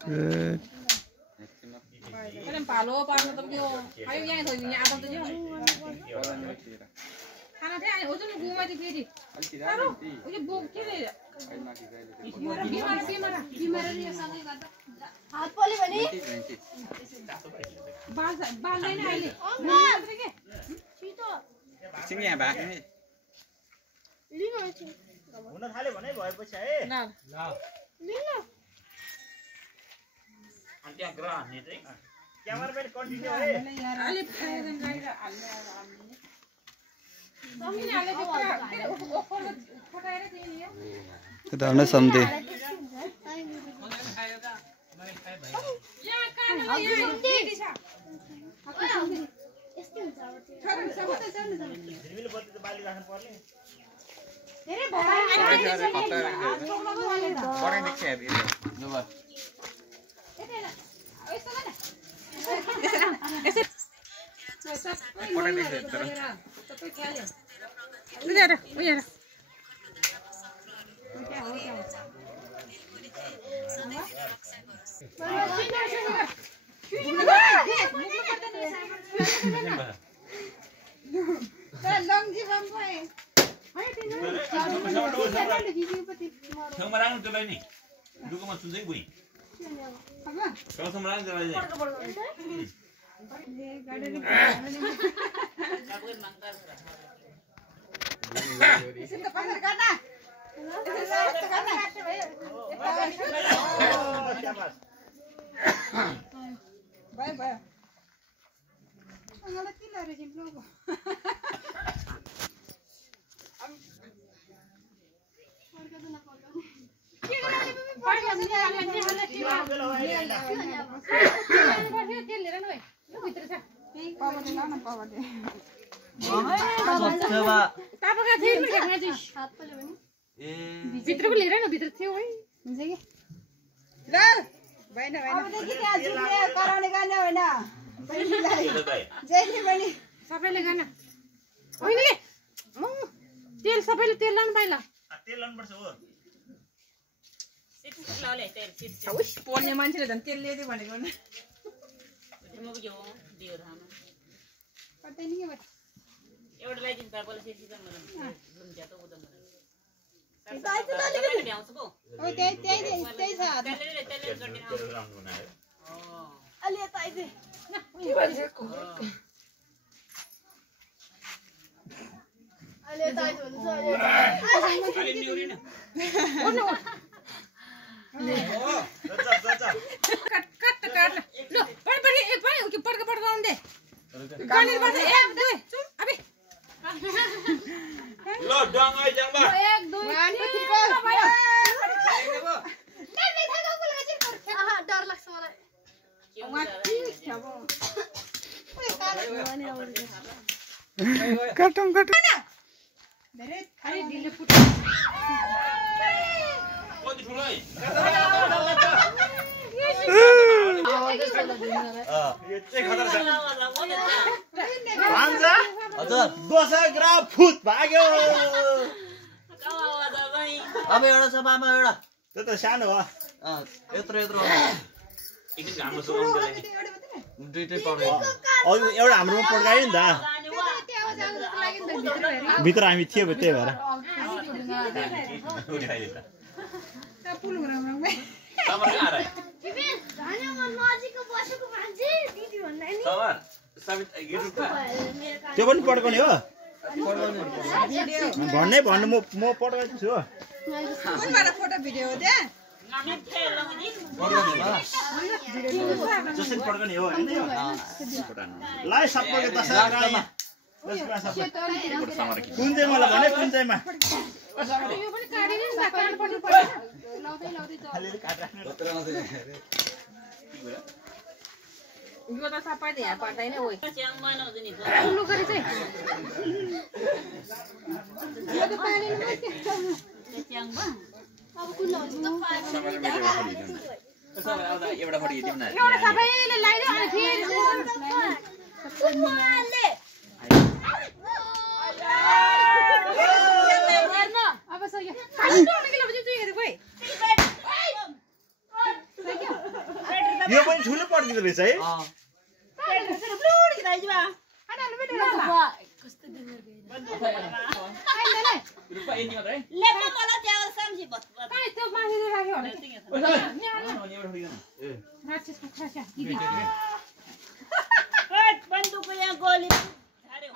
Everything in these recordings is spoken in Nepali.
Cái palo palo tao kêu hay nhai thôi nhà tao tự nhiên Hana thế ai ôi nó gu mai thì kia đi Taro ôi gu kia đi Bimara đi sao đi हाथ पोले बनी बाल बाल नहीं आइले छिटो एकछिन यहाँ बाक है लिनु हुन थाले भने भएपछि है ल लिनु अनि त्यहाँ ग्रह हान्ने चाहिँ क्यामेराम्यान कन्टिन्यू है अलि फाइदन गाडी हाल्ने सम्झिने हाले त्यो ओफर फटाएर दिने त्यो त हामीले सम्झे यहाँ कानमा यहाँ दिदी छ यस्तै हुन्छ अब त्यो झिलमिल बत्ती त बाली राख्नु पर्ने धेरै भयो बढाइ देख्छ हेबी ल बस यस्तो गर्न सबै ख्याल्यो उनीहरु ठाउँमा राख्नु त्यसलाई नि दुकोमा सुन्छै बुइ ठाउँमा राख्नु त्यसलाई Vai, vai. Angala tila re simplo ko. भित्र को लिएर न भित्र थियो है हुन्छ कि ल भएन भएन अब देखि त्यहाँ जुले कराउने गर्ने होइन जहिले पनि सबैले गर्न होइन म तेल सबैले तेल लाउनु पाइला तेल लाउनु पर्छ हो सिट लाउले तेल सिट उस पोल्ने मान्छेले झन् तेल ल्याइदियो भनेको न म यो दियो धामा कतै नि के भयो एउटा ल्याइदिनु पाएकोले सिट सिट मलाई रुम ज्यातो उदम त्यही छ अलि यता आइदे के भन्छ अलि यता आइदे हुन्छ अलि न्युरी न काट ल पनि एक पनि के पड्का आउन दे गानी बस एक दुई चुप अबे ल डङ आइ जाङ बा एक दुई डर लाग्छ मलाई काटौं धेरै खाली ढिलो फुट कति ठुलो है यो चाहिँ खतरा छ भान्जा हजुर 10 ग्राम फुट भाग्यो अब एउटा छ मामा एउटा त्यो त सानो हो यत्रो एकदिन हाम्रो सोमले दुईटै पाउने एउटा हाम्रोमा पड्कायो नि त भित्र हामी थियो त्यही भएर त्यो पनि पड्काउने हो भन्नु म पड्काइदिन्छु हो कुनबाट फोटो भिडियो हो त्यहाँ जसरी पड्काउने हो हैन लाइ सबै दशहरा कुन चाहिँ मलाई भने कुन चाहिँमा यो पनि काटिदिनु न काट्नु पर्नु पर्छ लाउँदै खाली काट राख्नु यो त सबैले यहाँ पर्दैन ओइ च्याङ बनाउँछ नि ठुलो गरी चाहिँ यो त पानीले मात्रै च्याङ बा अब कुन हुन्छ त पानी एउटा फटी दिउँ न एउटा सबैले लाइदियो अनि फेरि कुनले अब सही खाली टोर्न के लपछि चाहिँ हेर गई सही यो पनि ठुलो पड्किँदो रहेछ है रुपा यति मात्र है लेप्पा मलाई त्यहाँ सामसी बस बन्दुकको यहाँ गोली हार्यो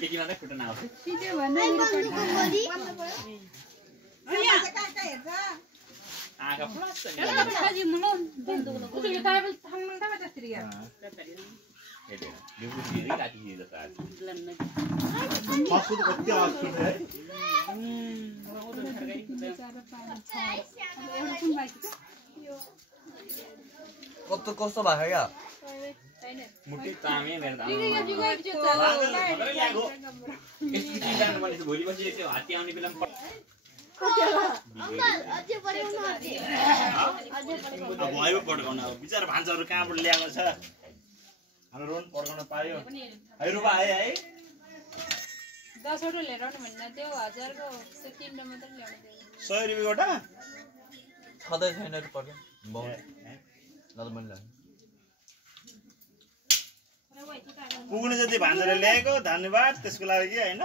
त्यति मात्रै खुट्टा नआउँछ आँखा प्लस फसको त कति आवाज सुन्छ है कस्तो कस्तो भएको क्या मुट्टी तामे मेरो त स्कुटी जानु भने भोलि पछि त्यो हात्ती आउने बेलामा भयो पड्काउन अब बिचरा भान्साहरू कहाँबाट ल्याएको छ हाम्रो रोन पड्काउन पायो है रुपा आयो है 10 वटा लिएर आउनु भन्दा त्यो 1000 को त्यो 3 टा मात्र ल्याउनु 100 रुपैयाँ गोटा छँदै छैन पर्यो पुग्ने जति भान्साले ल्याएको धन्यवाद त्यसको लागि हैन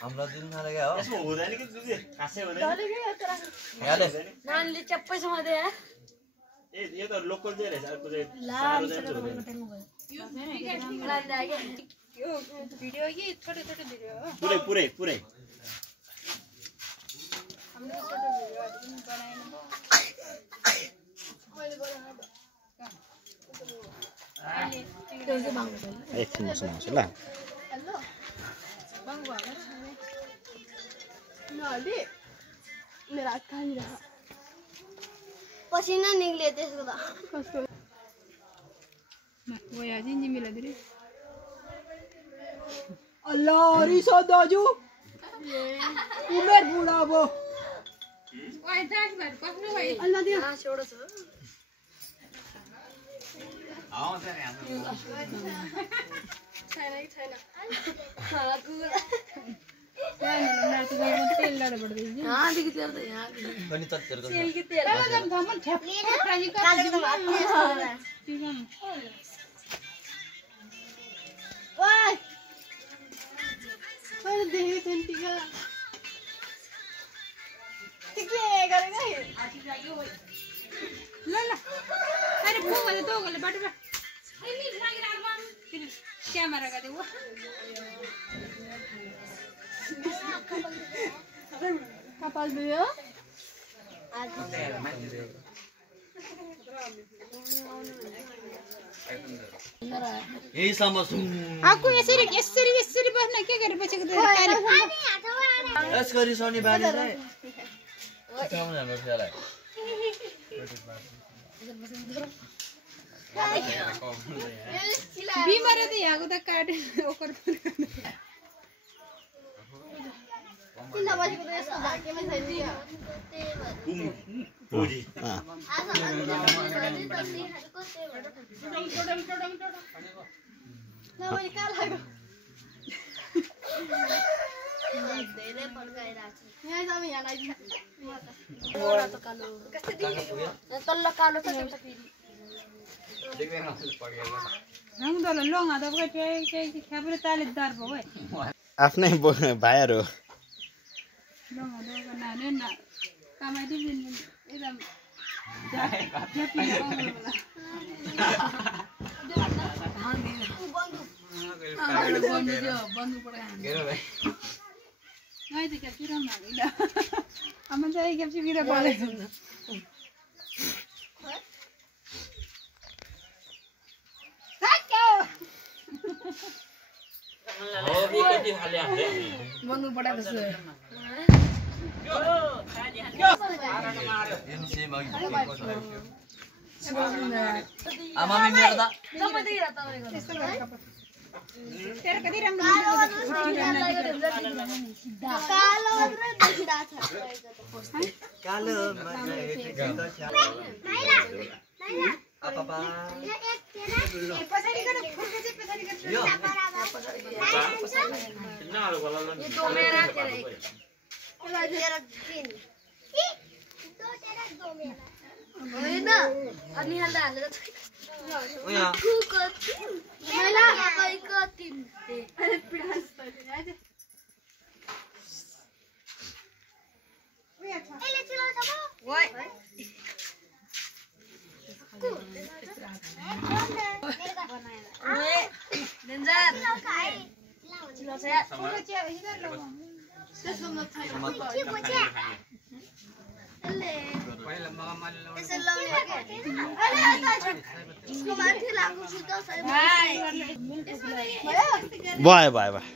हाम्रो दिन नलाग्यो हो यसमा हुँदैन कि दुजे खासै हुँदैन नानले चप्पै समादे ए यो त लोकल चाहिँ रहेछ अर्को चाहिँ सार्वजनिक हुँदैन यो भिडियो कि छोटे छोटे भिडियो हो पुरै पुरै पुरै हामीले छोटे भिडियोहरु पनि बनाएन एकछिन म सुनाउँछु ल हेलो बाङ्गो हालेर नहल्दी मेरो हात खाइरह पसिना निक्ल्यो त्यसको त कस्तो गयो आज नि मिलाइदिरे अल्लाह रिसो दाजु उमेर बुढा भो ओइ दाज भएर कस्तो भयो अल्लाह दियो छोडो छ आउँछ नि हाम्रो छैन कि छैन नाति गएको तेल लड बढ्दै यहाँदेखि तेल त यहाँ पनि त तेलको तेल कि तेल धमन ठ्याप प्राजी कालेको त भात ओइ मैले देखेको थिएँ टिका के गरेको ल ल अरे पुगले दोगले बाटो बा क्यामेरा गरे वो कपाल दुयो यही समसुङ आको यसरी यसरी यसरी बस्न के गरे पछि यसको रिसाउने बानी चाहिँ उठाउन हाम्रो फेलाई बिमार त यहाँको त काट ओकर किन बजेको त यस्तो झाकेमै छैन नि ओजी नभए कहाँ लाग्यो धेरै पड्काइरहेको छ यहाँ जाम यहाँ आइदिन्छ त कालो तल्लो कालो छ फेरि देख्दैन पड्केको रङ दल लङ आदा के के खाबरे ताले दार भयो है आफ्नै भाइहरु लङ आदा नाने ना कमाइ दिन एकदम जापी बन्द पडा गेरो भाइ नाइ त के राम हैन अमन चाहिँ के पछि बिरा गले हो बि कति खाले हामीले बन्नु पडाको छ एनसी मगि आमा मेरो त सबै देखिरा तपाईको तेरो कति राम्रो कालो र देखिरा छ कालो पछाडि गएर फुर्के चाहिँ पछाडि गएर यो ये 2 मेरा तेरा 1 तेरा 3 होइन अनि हाल्दा हालेर मैला तपाईँको 3 बाय बाय बाय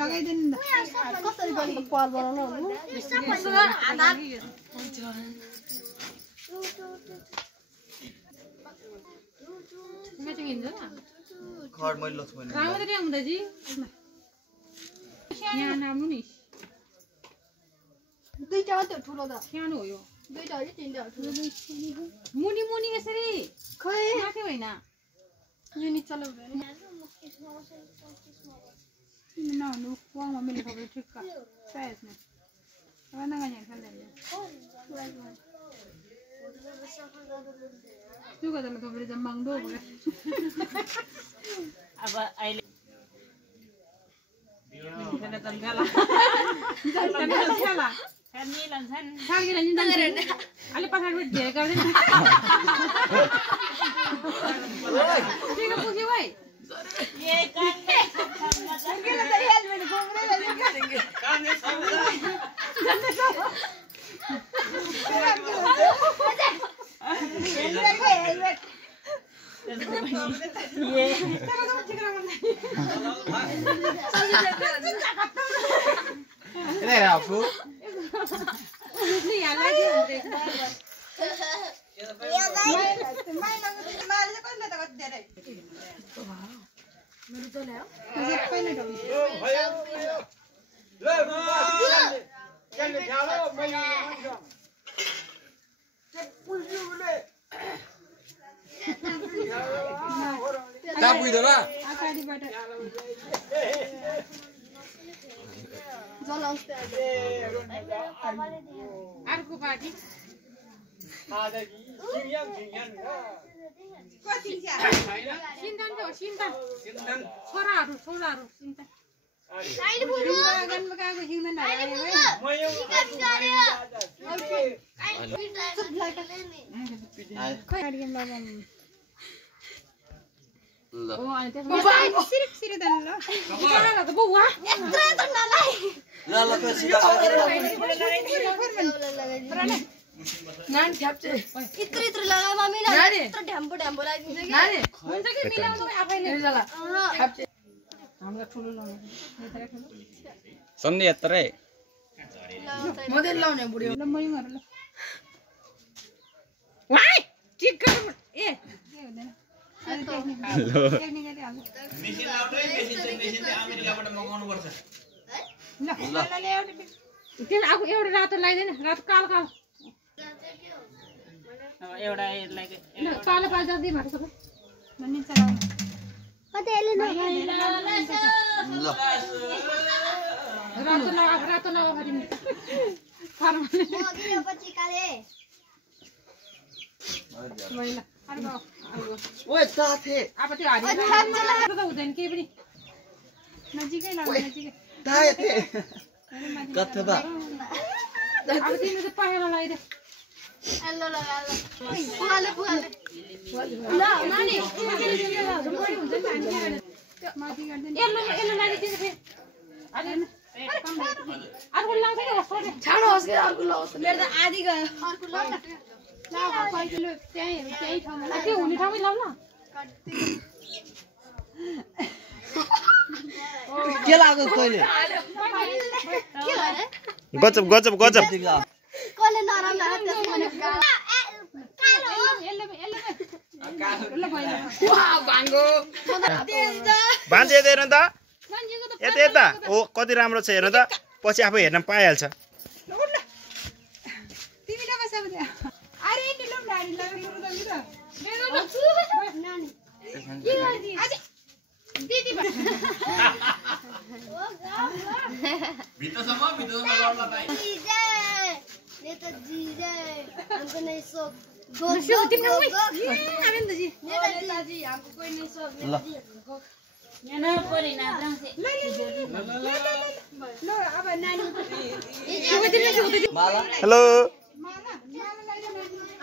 लगाइदिनु कसरी गर्नु पाल बनाउनु खर मैले लस भने राम्ररी आउँदा जी यहाँ नाम्नु नि दुईटा मात्रै ठुलो त सानो हो यो दुईटा हो कि तीनटा हो ठुलो मुनि मुनि यसरी खै माथि होइन युनिट चलाउँदैन नहुनु वाङमा मिले खबर ठिक्क सायद न वाना गाnya खाल्दै juga dalam khबर जम्बाङ दो अब अहिले खेला तन्गाला खेला खानी लन्छन् खाली लन्छन् अहिले पछाडी भेट गर्दैन ठीक पुग्यो भाइ ये कान्ने किन त हेल्मेट घुम्दै जान्छ कान्ने Ini ya aku. Ini ya lagi. Tak punya lah. अर्को पार्टी सिन्तान सिन्तान छोराहरू छोराहरू सिन्तान नान ठ्याप्छ इत्र इत्र लगा मम्मी ना इत्र ढ्याम्पो ढ्याम्पो लागिदिन्छ के नानी हुन्छ कि मिलाउनु आफैले जला ठ्याप्छ हाम्रो ठुलो लाउने सन्धि यत्रै मदे लाउने बुढी ल मयुङहरु ल वाइ ठीक गर्नु ए के हुँदैन टेक्निकली हाल्नु मेसिन लाउनै मेसिन चाहिँ अमेरिकाबाट मगाउनु पर्छ ल ल एउटा तिन आफू एउटा रातो लगाइदिन रातो कालो कालो एउटा यसलाई कालो पाल जल्दी भाट सबै भन्ने चलाउनु कतै एले न रातो लगा भरिम फार्मले मोदियो पछि काले मैला अर्को ओए साथे. अब त्यो हारी त हुँदैन के पनि नजिकै लाग्छ नजिकै Tayo te. Kata ba? अब तिमीले त पाएला लगाइदे हेलो लगा ल पुगाले पुगाले ल नानी हुन्छ नि हामी माथि गर्दैन एल्लो लागि दिनु फेरि अरे अर्को लाउँछ कि कस्तो छाड्नुहोस् कि अर्को लाउँछ मेरो त आधी गयो अर्को लाउ न त्यही ठाउँमा त्यो हुने ठाउँमै लाउ न के लाग्यो तैँले के हो रे गजब गजब गजब कसले नराम्रो त्यसो भनेको भान्जे यता हेर्नु त यता यता ओ कति राम्रो छ हेर्नु त पछि आफै हेर्न पाइहाल्छ तिमीले बसा बुझ्या अरे नि लौ नानी लौ दिदी भित्रसम्म गर्ला भाइ नेताजी जय हमको नहीं सो नेताजी हमको कोई नहीं सो यहाँ न परि ना ब्रांसे ल अब नानी हेलो